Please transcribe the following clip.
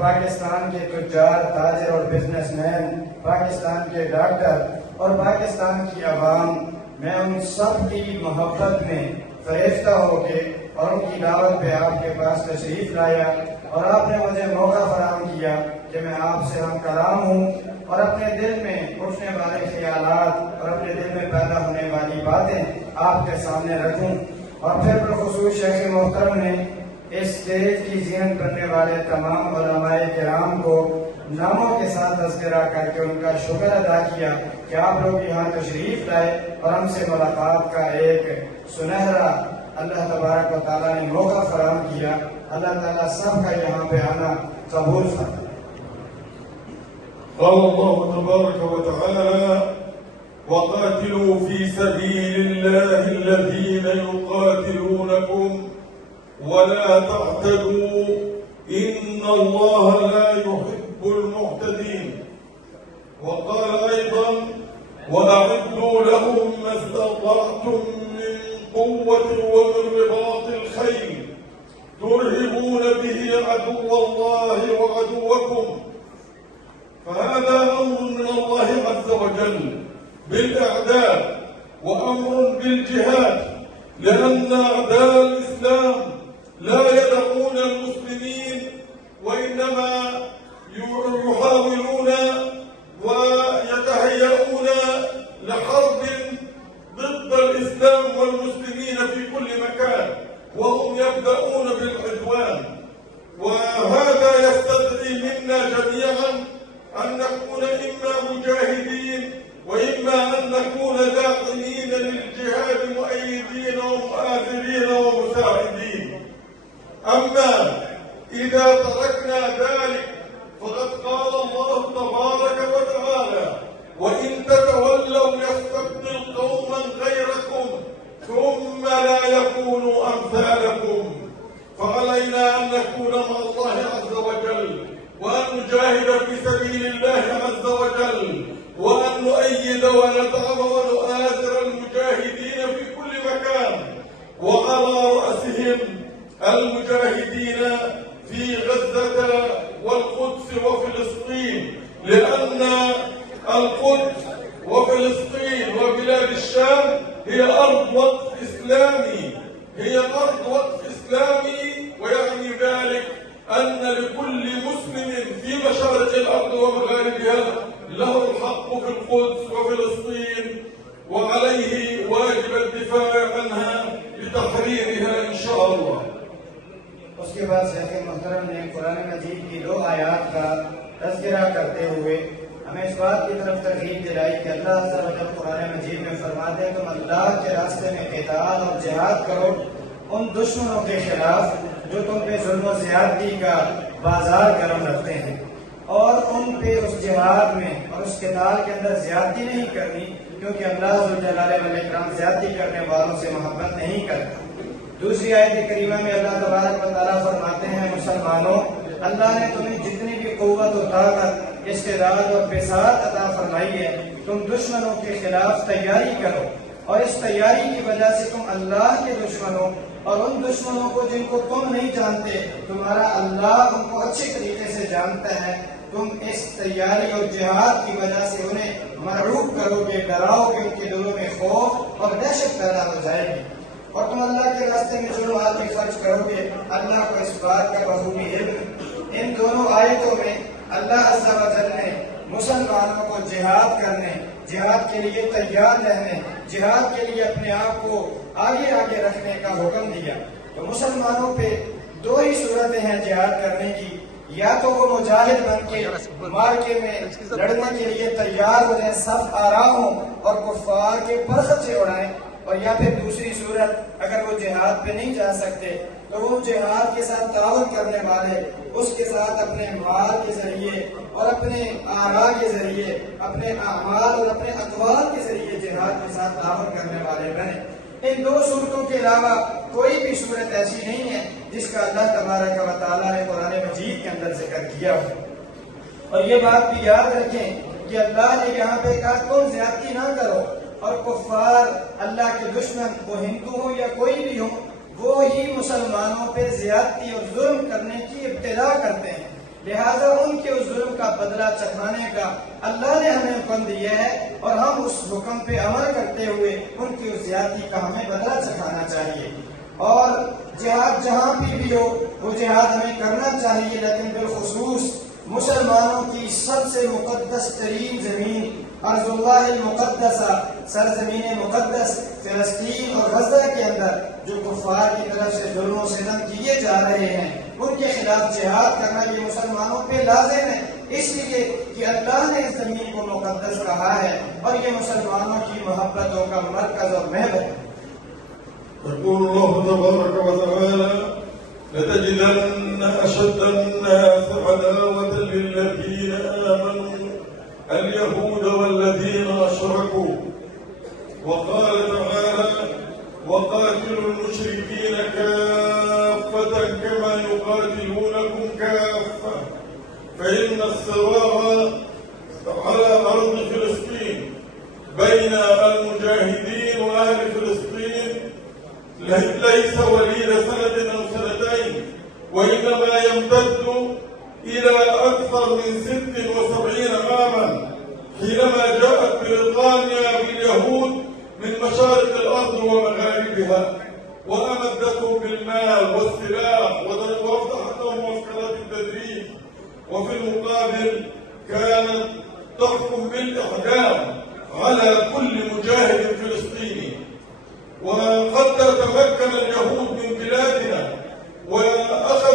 پاکستان کے تجار، تاجر اور بزنس مین، پاکستان کے ڈاکٹر اور پاکستان کی عوام، میں ان سب کی محبت میں فریفتہ ہو کے اور ان کی دعوت پہ آپ کے پاس تشریف لایا، اور آپ نے مجھے موقع فراہم کیا کہ میں آپ سے ہم کلام ہوں اور اپنے دل میں اٹھنے والے خیالات اور اپنے دل میں پیدا ہونے والی باتیں آپ کے سامنے رکھوں۔ اور پھر بالخصوص شیخ محترم نے اس اسٹیج کی زینت بننے والے تمام علماء کرام کو ناموں کے ساتھ تذکرہ کر کے ان کا شکر ادا کیا کہ آپ لوگ یہاں تشریف لائے اور ہم سے ملاقات کا ایک سنہرا اللہ تبارک و تعالیٰ نے موقع فراہم کیا۔ اللہ تعالیٰ سب کا یہاں پہ آنا قبول فرمائے۔ قال الله تبارك وتعالى: وقاتلوا في سبيل الله الذين يقاتلونكم ولا تعتدوا إن الله لا يحب المعتدين. وقال أيضا: وأعدوا لهم ما استطعتم من قوة ومن رباط الخيل ترهبون به عدو الله وعدوكم. فهذا أمر من الله عز وجل بالإعداد وأمر بالجهاد، لأن أعداء الإسلام لا يدعون المسلمين وإنما يحاولون ويتهيئون لحرب ضد الإسلام والمسلمين في كل مكان، وهم يبدأون بالعدوان. وهذا يستدعي منا جميعا أن نكون إما مجاهدين وإما أن نكون داعمين للجهاد مؤيدين ومؤازرين ومساعدين. أما إذا تركنا ذلك فقد قال الله تبارك وتعالى: وإن تتولوا يستبدل قوما غيركم ثم لا يكونوا أمثالكم. فعلينا أن نكون مع الله عز وجل، وأن نجاهد في سبيل الله عز وجل، وأن نؤيد وندعم ونؤازر المجاهدين في كل مكان، وعلى رأسهم المجاهدين في غزة والقدس وفلسطين، لأن القدس وفلسطين وبلاد الشام هي أرض وقف إسلامي، هي أرض وقف إسلامي، ويعني ذلك أن لكل مسلم في مشارق الأرض ومغاربها له الحق في القدس وفلسطين، وعليه واجب الدفاع عنها لتحريرها إن شاء الله. اس کے بعد شیخ محترم نے قرآن مجید کی 2 آیات کا تذکرہ کرتے ہوئے ہمیں اس بات کی طرف ترغیب دلائی کہ اللہ عز و جل قرآن مجید میں فرماتے ہیں تم اللہ کے راستے میں قتال اور جہاد کرو ان دشمنوں کے خلاف جو تم پہ ظلم و زیادتی کا بازار گرم رکھتے ہیں، اور ان پہ اس جہاد میں اور اس قتال کے اندر زیادتی نہیں کرنی، کیونکہ اللہ ذوالجلال والاکرام زیادتی کرنے والوں سے محبت نہیں کرتا۔ دوسری آیت کریمہ میں اللہ تبارک و تعالیٰ فرماتے ہیں مسلمانوں، اللہ نے تمہیں جتنی بھی قوت و طاقت، استعداد اور بساط عطا فرمائی ہے، تم دشمنوں کے خلاف تیاری کرو، اور اس تیاری کی وجہ سے تم اللہ کے دشمنوں اور ان دشمنوں کو جن کو تم نہیں جانتے تمہارا اللہ ان کو اچھے طریقے سے جانتا ہے، تم اس تیاری اور جہاد کی وجہ سے انہیں مرعوب کرو گے، ڈراؤ گے، ان کے دلوں میں خوف اور دہشت پیدا ہو جائے گی، اور تم اللہ کے راستے میں جو آدمی خرچ کرو گے اللہ کو اس بات کا بخوبی علم۔ ان دونوں آیتوں میں اللہ عز و جل نے مسلمانوں کو جہاد کرنے، جہاد کے لیے تیار رہنے، جہاد کے لیے اپنے آپ کو آگے آگے رکھنے کا حکم دیا۔ تو مسلمانوں پہ 2 ہی صورتیں ہیں جہاد کرنے کی، یا تو وہ مجاہد بن کے مارکے میں لڑنے کے لیے تیار ہو جائیں، صف آرا ہوں اور کفار کے پرخچے اڑائیں، اور یا پھر دوسری صورت اگر وہ جہاد پہ نہیں جا سکتے تو وہ جہاد کے ساتھ تعاون کرنے والے، اس کے ساتھ اپنے مال کے ذریعے اور اپنے آرا کے ذریعے، اپنے اعمال اور اپنے اقوال کے ذریعے جہاد کے ساتھ تعاون کرنے والے بنے۔ ان 2 صورتوں کے علاوہ کوئی بھی صورت ایسی نہیں ہے جس کا اللہ تبارک و تعالیٰ نے قرآن مجید کے اندر ذکر کیا ہو۔ اور یہ بات بھی یاد رکھیں کہ اللہ نے یہاں پہ کہا تم زیادتی نہ کرو، اور کفار اللہ کے دشمن وہ ہندو ہوں یا کوئی بھی ہوں وہ ہی مسلمانوں پہ زیادتی اور ظلم کرنے کی ابتدا کرتے ہیں۔ लिहाजा उनके उस जुल्म का बदला चखाने का अल्लाह ने हमें हुक्म दिया है और हम उस हुक्म पे अमल करते हुए उनकी उस ज्यादती का हमें बदला चखाना चाहिए। और जिहाद जहाँ भी हो वो जिहाद हमें करना चाहिए, लेकिन बिलखुसूस मुसलमानों की सबसे मुकद्दस तरीन जमीन अर्ज़ुल्लाह मुक़द्दसा सरजमीन मुक़द्दस फिलिस्तीन और गज़ा के अंदर जो कुफ़ार की तरफ से जुल्म सितम किए जा रहे हैं उनके खिलाफ जिहाद करना ये मुसलमानों पे लाज़िम है, इसलिए कि अल्लाह ने इस जमीन को मुक़द्दस कहा है और ये मुसलमानों की मोहब्बतों का मरकज़ और महवर है। يقول الله تبارك وتعالى: لتجدن أشد الناس عداوة للذين آمنوا اليهود والذين أشركوا. وقال تعالى: وقاتلوا المشركين كافة كما يقاتلونكم كافة فإن الصراع على أرض فلسطين بين المجاهدين وأهل فلسطين ليس وليد سنة أو سنتين، وإنما يمتد إلى أكثر من 76 عاما، حينما جاءت بريطانيا باليهود من مشارق الأرض ومغاربها وأمدتهم بالمال والسلاح وفتحت لهم معسكرات التدريب، وفي المقابل كانت تحكم بالإحكام على كل مجاهد فلسطيني. وقد تمكن اليهود من بلادنا وأخذوا